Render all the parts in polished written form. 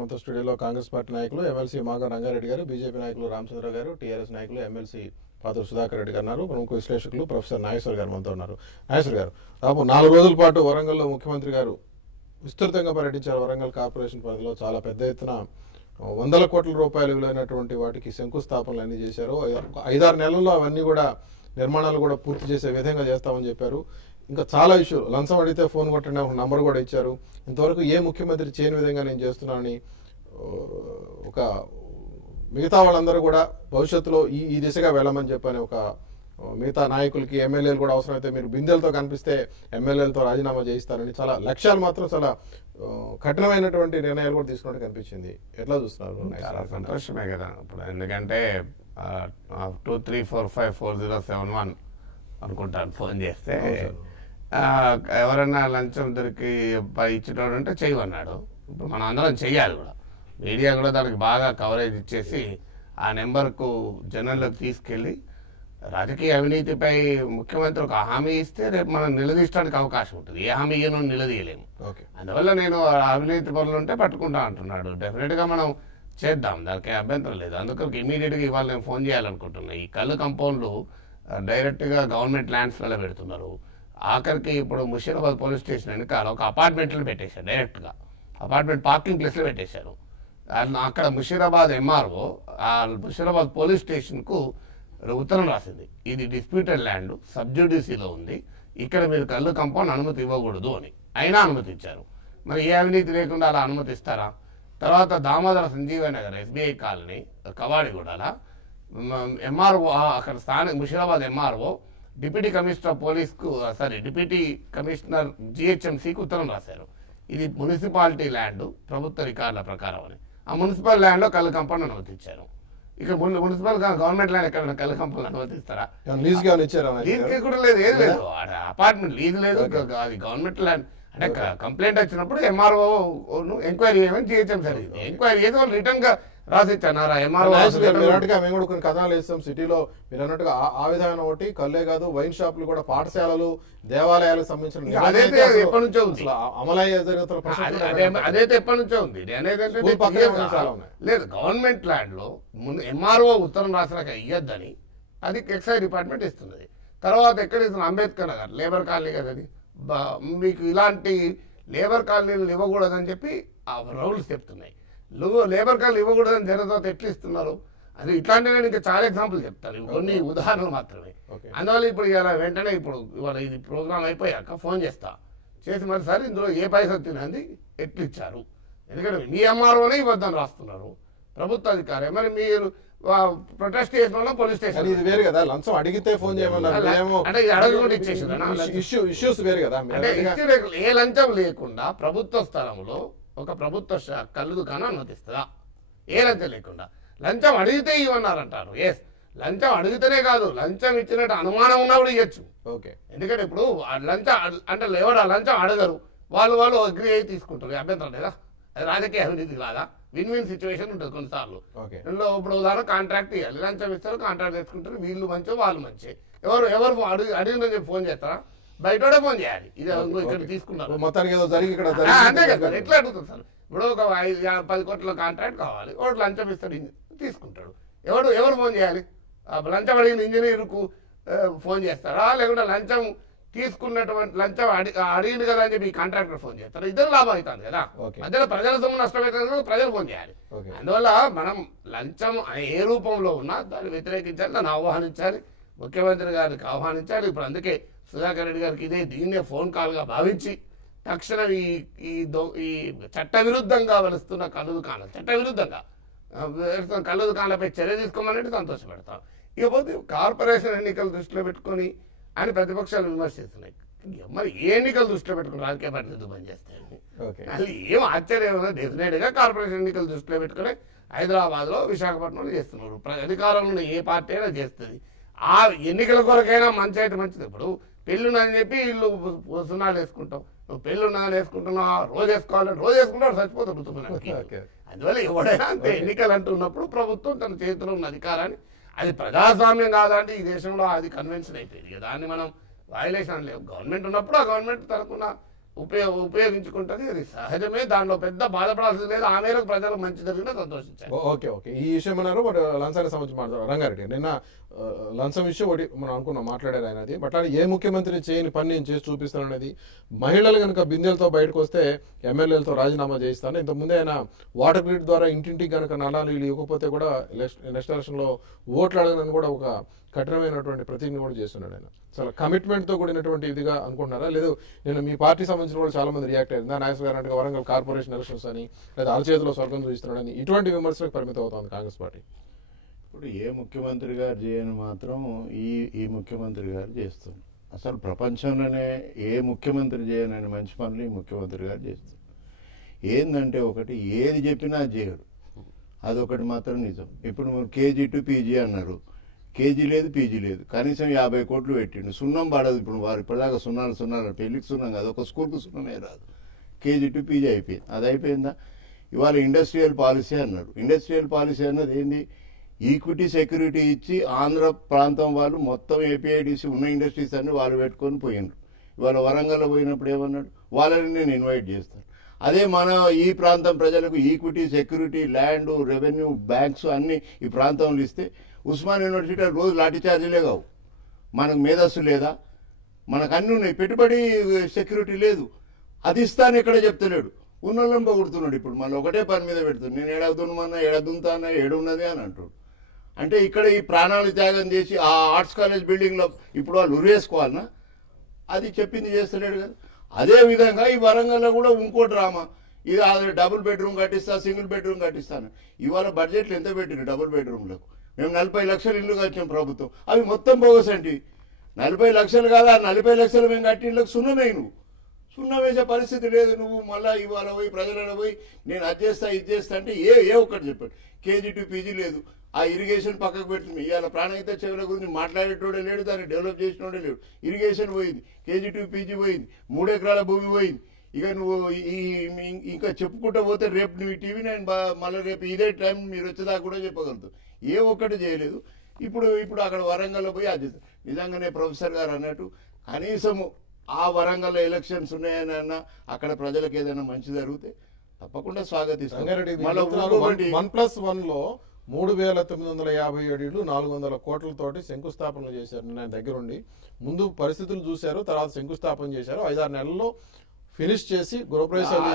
మనతో స్టూడియోలో కాంగ్రెస్ పార్టీ నాయకులు ఎమ్మెల్సీ మాగ రంగారెడ్డి గారు, బీజేపీ నాయకులు రామచంద్ర గారు, టీఆర్ఎస్ నాయకులు ఎమ్మెల్సీ పాతూరు సుధాకర్ రెడ్డి గారు ఉన్నారు. ప్రముఖ విశ్లేషకులు ప్రొఫెసర్ నాగేశ్వర్ గారు మనతో ఉన్నారు. నాగేశ్వర్ గారు, దాదాపు 4 రోజుల పాటు వరంగల్లో ముఖ్యమంత్రి గారు విస్తృతంగా పర్యటించారు. వరంగల్ కార్పొరేషన్ పరిధిలో చాలా పెద్ద ఎత్తున వందల కోట్ల రూపాయలు విలువైనటువంటి వాటికి శంకుస్థాపనలు అన్ని చేశారు. 5-6 నెలల్లో అవన్నీ కూడా నిర్మాణాలు కూడా పూర్తి చేసే విధంగా చేస్తామని చెప్పారు. ఇంకా చాలా ఇష్యూలు, లంచం అడిగితే ఫోన్ కొట్టండి ఒక నంబర్ కూడా ఇచ్చారు. ఇంతవరకు ఏ ముఖ్యమంత్రి చేయని విధంగా నేను చేస్తున్నానని ఒక మిగతా వాళ్ళందరూ కూడా భవిష్యత్తులో ఈ దిశగా వెళ్ళమని చెప్పని ఒక మిగతా నాయకులకి ఎమ్మెల్యేలు కూడా అవసరమైతే మీరు బిందెలతో కనిపిస్తే ఎమ్మెల్యేలతో రాజీనామా చేయిస్తారని చాలా లక్ష్యాలు మాత్రం చాలా కఠినమైనటువంటి నిర్ణయాలు కూడా తీసుకున్నట్టు కనిపించింది. ఎట్లా చూస్తున్నారు? చాలా సంతోషమే కదా ఇప్పుడు, ఎందుకంటే 23454071 అనుకుంటాను ఫోన్ చేస్తే ఎవరన్నా లంచం దొరికి ఇచ్చేటోడు అంటే చేయమన్నాడు. ఇప్పుడు మనం అందరం చెయ్యాలి కూడా, మీడియా కూడా దానికి బాగా కవరేజ్ ఇచ్చేసి ఆ నెంబర్కు జనంలోకి తీసుకెళ్ళి రాజకీయ అవినీతిపై ముఖ్యమంత్రి ఒక హామీ ఇస్తే రేపు మనం నిలదీయడానికి అవకాశం ఉంటుంది. ఏ హామీ ఇయ్యను నిలదీయలేము. అందువల్ల నేను అవినీతి పనులు ఉంటే పట్టుకుంటా అంటున్నాడు. డెఫినెట్గా మనం చేద్దాం, దానికి అభ్యంతరం లేదు. అందుకని ఇమీడియట్గా ఇవాళ నేను ఫోన్ చేయాలనుకుంటున్నా. ఈ కళ్ళు కంపౌండ్లు డైరెక్ట్గా గవర్నమెంట్ ల్యాండ్స్లలో పెడుతున్నారు. ఆఖరికి ఇప్పుడు ముషీరాబాద్ పోలీస్ స్టేషన్ వెనకాల ఒక అపార్ట్మెంట్లు పెట్టేశారు. డైరెక్ట్గా అపార్ట్మెంట్ పార్కింగ్ ప్లేస్లో పెట్టేశారు. అక్కడ ముషీరాబాద్ ఎంఆర్ఓ ఆ ముషీరాబాద్ పోలీస్ స్టేషన్కు ఉత్తరం రాసింది, ఇది డిస్ప్యూటెడ్ ల్యాండ్, సబ్జ్యుడిషియలో ఉంది, ఇక్కడ మీరు కళ్ళు కంపౌండ్ అనుమతి ఇవ్వకూడదు అని. అయినా అనుమతించారు. మరి ఏ అవినీతి లేకుండా అలా అనుమతిస్తారా? తర్వాత దామోదర సంజీవ నగర్ ఎస్బీఐ కాలనీ కవాడిగూడల ఎంఆర్ఓ అక్కడ స్థానిక ముషీరాబాద్ ఎంఆర్ఓ డిప్యూటీ కమిషనర్ పోలీస్కు డిప్యూటీ కమిషనర్ జిహెచ్ఎంసీకి ఉత్తరం రాశారు, ఇది మున్సిపాలిటీ ల్యాండ్ ప్రభుత్వ రికార్డుల ప్రకారం అని. ఆ మున్సిపల్ ల్యాండ్లో కళ్ళు కంపౌండ్ అనుమతించారు. ఇక మున్సిపల్ గవర్నమెంట్ ల్యాండ్ ఎక్కడ కళ్ళు కంపౌండ్ అనుమతిస్తారా? లీజ్ కూడా లేదు, ఏది లేదు. అపార్ట్మెంట్ లీజ్ లేదు, అది గవర్నమెంట్ ల్యాండ్. అంటే కంప్లైంట్ వచ్చినప్పుడు ఎంఆర్ఓ ఎంక్వైరీ చేయమని జిహెచ్ఎం జరిగింది. ఎంక్వైరీ చేసి వాళ్ళు రిటర్న్ గా రాసిచ్చారా ఎంఆర్ఓ. మేము కూడా కొన్ని కథనాలు వేస్తాం సిటీలో మీరు అన్నట్టుగా ఆ విధమైన ఒకటి కళ్ళే కాదు, వైన్ షాపులు కూడా, పాఠశాలలు, దేవాలయాలకు సంబంధించిన అదైతే ఎప్పటి నుంచో ఉంది, అమలయ్యే జరుగుతున్న అదైతే ఎప్పటి నుంచో ఉంది. లేదు, గవర్నమెంట్ ల్యాండ్ లో ఎంఆర్ఓ ఉత్తరం రాసినాక ఇయ్యొద్దని అది ఎక్సైజ్ డిపార్ట్మెంట్ ఇస్తున్నది. తర్వాత ఎక్కడ ఇస్తున్నారు? అంబేద్కర్ నగర్ లేబర్ కాలనీ కదా, అది మీకు ఇలాంటి లేబర్ కాలనీలు ఇవ్వకూడదని చెప్పి ఆ రూల్స్ చెప్తున్నాయి. లేబర్ కాలనీ ఇవ్వకూడదని జరిగిన తర్వాత ఎట్లా ఇస్తున్నారు? అది ఇట్లాంటి నేను ఇంకా చాలా ఎగ్జాంపుల్ చెప్తాను, కొన్ని ఉదాహరణలు మాత్రమే. అందువల్ల ఇప్పుడు ఇలా వెంటనే ఇప్పుడు ఇవాళ ఇది ప్రోగ్రామ్ అయిపోయాక ఫోన్ చేసి మరి సార్ ఇందులో ఏ పైసా తినంది ఎట్లు ఇచ్చారు? ఎందుకంటే మీ ఎంఆర్ఓనే ఇవ్వద్దని రాస్తున్నారు ప్రభుత్వ అధికారి. మరి మీరు ప్రొటెస్ట్ చేసిన పోలీస్ స్టేషన్ ఇది వేరు కదా, లంచం అడిగితే ఫోన్ చేయమన్నారు అంటే అడగకుండా ఇచ్చేసారు. ఇష్యూస్ వేరు కదా. అంటే ఏ లంచం లేకుండా ప్రభుత్వ స్థలంలో ఒక ప్రభుత్వ కళ్ళు దుకాణం అనుమతిస్తుందా? ఏ లంచం లేకుండా. లంచం అడిగితే ఇవ్వన్నారంటారు. ఎస్, లంచం అడిగితేనే కాదు, లంచం ఇచ్చినట్టు అనుమానం ఉన్నా కూడా ఇవ్వచ్చు. ఎందుకంటే ఇప్పుడు లంచం అంటే ఎవరు లంచం అడగరు, వాళ్ళు అగ్రి అయి తీసుకుంటారు, అభ్యంతరం లేదా? అది రాజకీయ అవినీతి కాదా? విన్ విన్ సిచ్యువేషన్ ఉంటుంది కొన్నిసార్లు. ఇందులో ఇప్పుడు ఉదాహరణ కాంట్రాక్ట్ ఇవ్వాలి, లంచం ఇస్తారు, కాంట్రాక్ట్ తెచ్చుకుంటారు, వీళ్ళు మంచి వాళ్ళు మంచి. ఎవరు అడిగిన చెప్పి ఫోన్ చేస్తారా? బయటోడే ఫోన్ చేయాలి, ఇది ఇక్కడ తీసుకున్నారు మొత్తానికి ఏదో జరిగి ఇక్కడ అంతే కదా. ఎట్లా అడుగుతుంది సార్? ఇప్పుడు ఒక 10 కోట్ల కాంట్రాక్ట్ కావాలి, ఒకటి లంచం ఇస్తాడు, తీసుకుంటాడు. ఎవరు ఫోన్ చేయాలి? లంచం అడిగిన ఇంజనీర్కు ఫోన్ చేస్తారా, లేకుంటే లంచం తీసుకున్నటువంటి లంచం అడిగింది కదా అని చెప్పి కాంట్రాక్టర్ ఫోన్ చేస్తారు? ఇద్దరు లాభం అవుతుంది కదా. మధ్యలో ప్రజల సొమ్ము నష్టమవుతుంది, ప్రజలు ఫోన్ చేయాలి. అందువల్ల మనం లంచం ఏ రూపంలో ఉన్నా దాన్ని వ్యతిరేకించాలి, దాన్ని ఆహ్వానించాలి, ముఖ్యమంత్రి గారికి ఆహ్వానించాలి. ఇప్పుడు అందుకే సుధాకర్ రెడ్డి గారికి దీన్నే ఫోన్ కాల్గా భావించి తక్షణం ఈ చట్టవిరుద్ధంగా వెలుస్తున్న కళ్ళు దుకాణాలు, చట్టవిరుద్ధంగా కళ్ళు దుకాణాలపై చర్య తీసుకోమనేది సంతోషపెడతాం. ఇకపోతే కార్పొరేషన్ ఎన్నికలు దృష్టిలో పెట్టుకొని అని ప్రతిపక్షాలు విమర్శిస్తున్నాయి. మరి ఏ ఎన్నికలు దృష్టిలో పెట్టుకుని రాజకీయ పార్టీలు పనిచేస్తాయని అది ఏం ఆశ్చర్యం? డెఫినెట్ గా కార్పొరేషన్ ఎన్నికలు దృష్టిలో పెట్టుకుని హైదరాబాద్ లో, విశాఖపట్నంలో చేస్తున్నారు. అధికారంలో ఏ పార్టీ అయినా చేస్తుంది. ఆ ఎన్నికల కొరకైనా మంచి అయితే మంచిది. ఇప్పుడు పెళ్ళున్నదని చెప్పి ఇల్లు సున్నాలు వేసుకుంటాం, నువ్వు పెళ్ళున్నదని వేసుకుంటున్నావు, రోజు వేసుకోవాలని రోజు వేసుకుంటావు, చచ్చిపోతావు ఋతుమనానికి. అందువల్ల ఎవడైనా అంతే, ఎన్నికలు అంటున్నప్పుడు ప్రభుత్వం తన చేతిలో ఉన్న అధికారాన్ని, అది ప్రజాస్వామ్యం కాదంటే ఈ దేశంలో అది కన్వెన్షన్ అయిపోయింది. దాన్ని మనం వైలేషన్ లేవు. గవర్నమెంట్ ఉన్నప్పుడు ఆ గవర్నమెంట్ తనకున్న ఉపయోగించుకుంటుంది. అది సహజమే, దాంట్లో పెద్ద బాధపడాల్సింది లేదు. ఆ మేరకు ప్రజలకు మంచి జరిగినా సంతోషించారు. ఓకే ఓకే ఈ విషయం అన్నారు. బట్ లంచానికి సంబంధించి మాట్లాడారు రంగారెడ్డి. నిన్న లంచం విషయం ఒకటి మనం అనుకున్నాం, మాట్లాడారు ఆయన. అది బట్ ఏ ముఖ్యమంత్రి చేయని పని నేను చేసి చూపిస్తాను అనేది. మహిళలు కనుక బిందెలతో బయటకు వస్తే ఎమ్మెల్యేలతో రాజీనామా చేయిస్తాను. ఇంతకుముందే ఆయన వాటర్ గ్రిడ్ ద్వారా ఇంటింటికి కనుక నల్లాలు వీళ్ళు ఇవ్వకపోతే కూడా నెక్స్ట్ ఎలక్షన్లో ఓట్లు అడగనని కూడా ఒక కఠినమైనటువంటి ప్రతిజ్ఞ కూడా చేస్తున్నాడు ఆయన. చాలా కమిట్మెంట్తో కూడినటువంటి ఇదిగా అనుకుంటున్నారా? లేదు నేను మీ పార్టీ సంబంధించిన వాళ్ళు చాలా మంది రియాక్ట్ అయ్యారు. నాగేశ్వర గారు అంటే వరంగల్ కార్పొరేషన్ ఎలక్షన్స్ అని, లేదా అరచేతిలో స్వర్గం చూపిస్తున్నాడని ఇటువంటి విమర్శలకు పరిమితం అవుతుంది కాంగ్రెస్ పార్టీ. ఇప్పుడు ఏ ముఖ్యమంత్రి గారు చేయని మాత్రం ఈ ముఖ్యమంత్రి గారు చేస్తుంది. అసలు ప్రపంచంలోనే ఏ ముఖ్యమంత్రి చేయనని మంచి పనులు ఈ ముఖ్యమంత్రి గారు చేస్తారు. ఏందంటే ఒకటి ఏది చెప్పినా చేయడు, అదొకటి మాత్రం నిజం. ఇప్పుడు మీరు కేజీ టు పీజీ అన్నారు, కేజీ లేదు పీజీ లేదు, కనీసం 50 కోట్లు పెట్టిండు. సున్నం పడదు. ఇప్పుడు వారు ఇప్పటిదాకా సున్నాలు పెళ్లికి సున్నం కాదు, ఒక స్కూల్కి సున్నమే రాదు. కేజీ టు పీజీ అయిపోయింది. అది అయిపోయిందా? ఇవాళ ఇండస్ట్రియల్ పాలసీ అన్నారు. ఇండస్ట్రియల్ పాలసీ అన్నది ఏంది? ఈక్విటీ సెక్యూరిటీ ఇచ్చి ఆంధ్ర ప్రాంతం వాళ్ళు మొత్తం ఏపీఐడిసి ఉన్న ఇండస్ట్రీస్ అన్ని వాళ్ళు పెట్టుకొని పోయినారు. ఇవాళ వరంగల్లో పోయినప్పుడు ఏమన్నాడు? వాళ్ళని నేను ఇన్వైట్ చేస్తాను. అదే మన ఈ ప్రాంతం ప్రజలకు equity security land revenue banks అన్ని ఈ ప్రాంతంలో ఇస్తే ఉస్మాన్ యూనివర్సిటీ రోజు లాఠీ ఛార్జీలే కావు. మనకు మేధస్సు లేదా? మనకు అన్ని ఉన్నాయి, పెట్టుబడి సెక్యూరిటీ లేదు. అది ఇస్తాను ఇక్కడ చెప్తలేడు, ఉన్నోళ్ళని పొగుడుతున్నాడు. ఇప్పుడు మళ్ళీ ఒకటే పని మీద పెడుతున్నాడు. నేను ఏడవుతున్నా ఏడదుంతానా ఏడున్నది అని అంటాడు. అంటే ఇక్కడ ఈ ప్రాణాలు త్యాగం చేసి ఆ ఆర్ట్స్ కాలేజ్ బిల్డింగ్లో ఇప్పుడు వాళ్ళు ఉరేసుకోవాలన్నా? అది చెప్పింది చేస్తలేడు కదా. అదే విధంగా ఈ వరంగల్లో కూడా ఇంకో డ్రామా. ఇది అది డబుల్ బెడ్రూమ్ కట్టిస్తా, సింగిల్ బెడ్రూమ్ కట్టిస్తాను. ఇవాళ బడ్జెట్లు ఎంత పెట్టిండు డబుల్ బెడ్రూమ్లకు? మేము 40 లక్షలు ఇల్లు కట్టాం ప్రభుత్వం, అవి మొత్తం బోగస్ అండి. 40 లక్షలు కాదా, 40 లక్షలు మేము కట్టి ఇళ్ళకి సున్నమే. నువ్వు సున్నం వేసే పరిస్థితి లేదు. నువ్వు మళ్ళీ ఇవాళ పోయి ప్రజలలో పోయి నేను అది చేస్తా ఇది చేస్తా అంటే ఏ ఒక్కటి చెప్పాడు. కేజీ టు పీజీ లేదు. ఆ ఇరిగేషన్ పక్కకు పెడుతుంది. ఇవాళ ప్రాణహిత చెవుల గురించి మాట్లాడేటోడే లేడు, దాన్ని డెవలప్ చేసినోడే లేడు. ఇరిగేషన్ పోయింది, కేజీ టు పీజీ పోయింది, 3 ఎకరాల భూమి పోయింది. ఇక నువ్వు ఇంకా చెప్పుకుంటూ పోతే రేపు నువ్వు టీవీ నేను మళ్ళీ రేపు ఇదే టైం మీరు వచ్చేదాకా కూడా చెప్పగలుగుతావు. ఏ ఒక్కటి చేయలేదు. ఇప్పుడు అక్కడ వరంగల్లో పోయి అది నిజంగానే ప్రొఫెసర్ గారు అన్నట్టు కనీసము ఆ వరంగల్ ఎలక్షన్స్ ఉన్నాయని అన్న అక్కడ ప్రజలకు ఏదైనా మంచి జరిగితే తప్పకుండా స్వాగతిస్తాం. 1+1లో 3,957 ఇళ్ళు 400 కోట్లతోటి శంకుస్థాపనలు చేశారు. నేను దగ్గరుండి ముందు పరిస్థితులు చూశారు, తర్వాత శంకుస్థాపన చేశారు. 5-6 నెలల్లో ఫినిష్ చేసి గృహప్రవేశాలు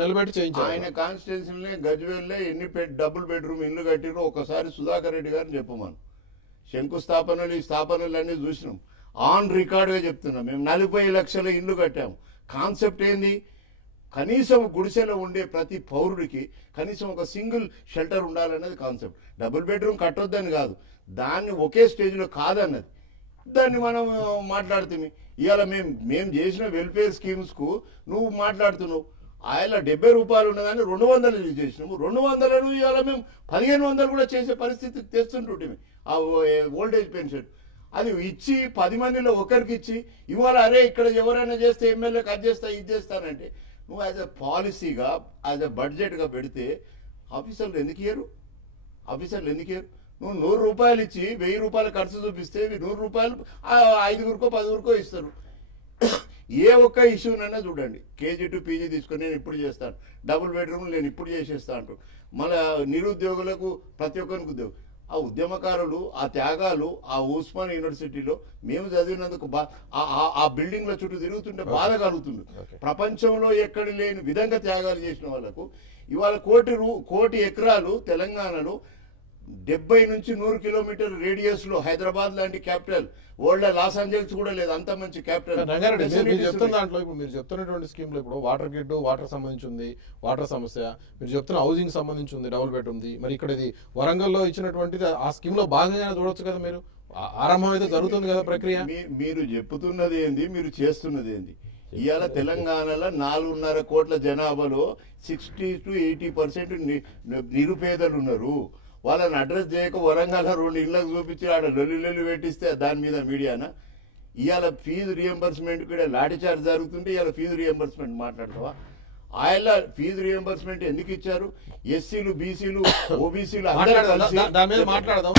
నిలబెట్టి చేయించారు. ఆయన కాన్స్టిట్యున్సీలోనే గజ్వేల్లో ఎన్ని డబుల్ బెడ్రూమ్ ఇల్లు కట్టిరో ఒకసారి సుధాకర్ రెడ్డి గారిని చెప్పమను. శంకుస్థాపనలు ఈ స్థాపనలు అన్ని చూసినాం, ఆన్ రికార్డుగా చెప్తున్నాం. మేము 40 లక్షల ఇల్లు కట్టాము. కాన్సెప్ట్ ఏంది? కనీసం గుడిసెలో ఉండే ప్రతి పౌరుడికి కనీసం ఒక సింగిల్ షెల్టర్ ఉండాలన్నది కాన్సెప్ట్. డబుల్ బెడ్రూమ్ కట్టొద్దని కాదు, దాన్ని ఒకే స్టేజ్లో కాదన్నది. దాన్ని మనం మాట్లాడుతుంది. ఇవాళ మేము చేసిన వెల్ఫేర్ స్కీమ్స్కు నువ్వు మాట్లాడుతున్నావు. ఆయన 70 రూపాయలు ఉన్నదాన్ని 200 చేసినాము. 200ను ఇవాళ మేము 1500 కూడా చేసే పరిస్థితికి తెస్తుంటుంటే ఆ ఓల్డేజ్ పెన్షన్ అది ఇచ్చి 10 మందిలో ఒకరికి ఇచ్చి ఇవాళ అరే ఇక్కడ ఎవరైనా చేస్తే ఎమ్మెల్యేకి అది చేస్తా ఇది చేస్తానంటే నువ్వు యాజ్ ఎ పాలసీగా యాజ్ ఎ బడ్జెట్గా పెడితే ఆఫీసర్లు ఎందుకు ఇయ్యరు? నువ్వు 100 రూపాయలు ఇచ్చి 1000 రూపాయలు ఖర్చు చూపిస్తే 100 రూపాయలు 5గురికో 10గురికో ఇస్తారు. ఏ ఒక్క ఇష్యూనైనా చూడండి, కేజీ టు పీజీ తీసుకొని నేను ఇప్పుడు చేస్తాను, డబుల్ బెడ్రూమ్ నేను ఇప్పుడు చేసేస్తా అంటూ మళ్ళీ నిరుద్యోగులకు ప్రతి ఒక్కరికి ఉద్యోగం. ఆ ఉద్యమకారులు ఆ త్యాగాలు ఆ ఉస్మాన్ యూనివర్సిటీలో మేము చదివినందుకు ఆ బిల్డింగ్ల చుట్టూ తిరుగుతుంటే బాధ కలుగుతుంది. ప్రపంచంలో ఎక్కడ లేని విధంగా త్యాగాలు చేసిన వాళ్ళకు ఇవాళ 1,00,00,000 ఎకరాలు తెలంగాణలో 70 నుంచి 100 కిలోమీటర్ రేడియస్ లో హైదరాబాద్ లాంటి క్యాపిటల్, వరల్డ్ లాస్ ఏంజల్స్ కూడా లేదు, అంత మంచి క్యాపిటల్. చెప్తున్న దాంట్లో ఇప్పుడు మీరు చెప్తున్నటువంటి స్కీమ్ లో ఇప్పుడు వాటర్ గ్రిడ్, వాటర్ సంబంధించి ఉంది, వాటర్ సమస్య, మీరు చెప్తున్న హౌసింగ్ సంబంధించి ఉంది, డబుల్ బెడ్ ఉంది. మరి ఇక్కడ ఇది వరంగల్లో ఇచ్చినటువంటిది ఆ స్కీమ్ లో భాగంగా చూడొచ్చు కదా. మీరు ఆరంభం అయితే జరుగుతుంది కదా ప్రక్రియ. మీరు చెప్తున్నది ఏంది, మీరు చేస్తున్నది ఏంది? ఇవాళ తెలంగాణలో 4.5 కోట్ల జనాభాలో 60 to 80% నిరుపేదలు ఉన్నారు. వాళ్ళని అడ్రస్ చేయక వరంగల్ 2 ఇళ్లకు చూపించి ఆడ లొల్లి పెట్టిస్తే దాని మీద మీడియానా? ఇవాళ ఫీజు రియంబర్స్మెంట్ కూడా లాఠీ చార్జ్ జరుగుతుంటే ఇవాళ ఫీజు రియంబర్స్మెంట్ మాట్లాడతావా? ఆయన ఫీజు రియంబర్స్మెంట్ ఎందుకు ఇచ్చారు? ఎస్సీలు, బీసీలు, ఓబీసీలు అందరూ కలిసి మాట్లాడదాం.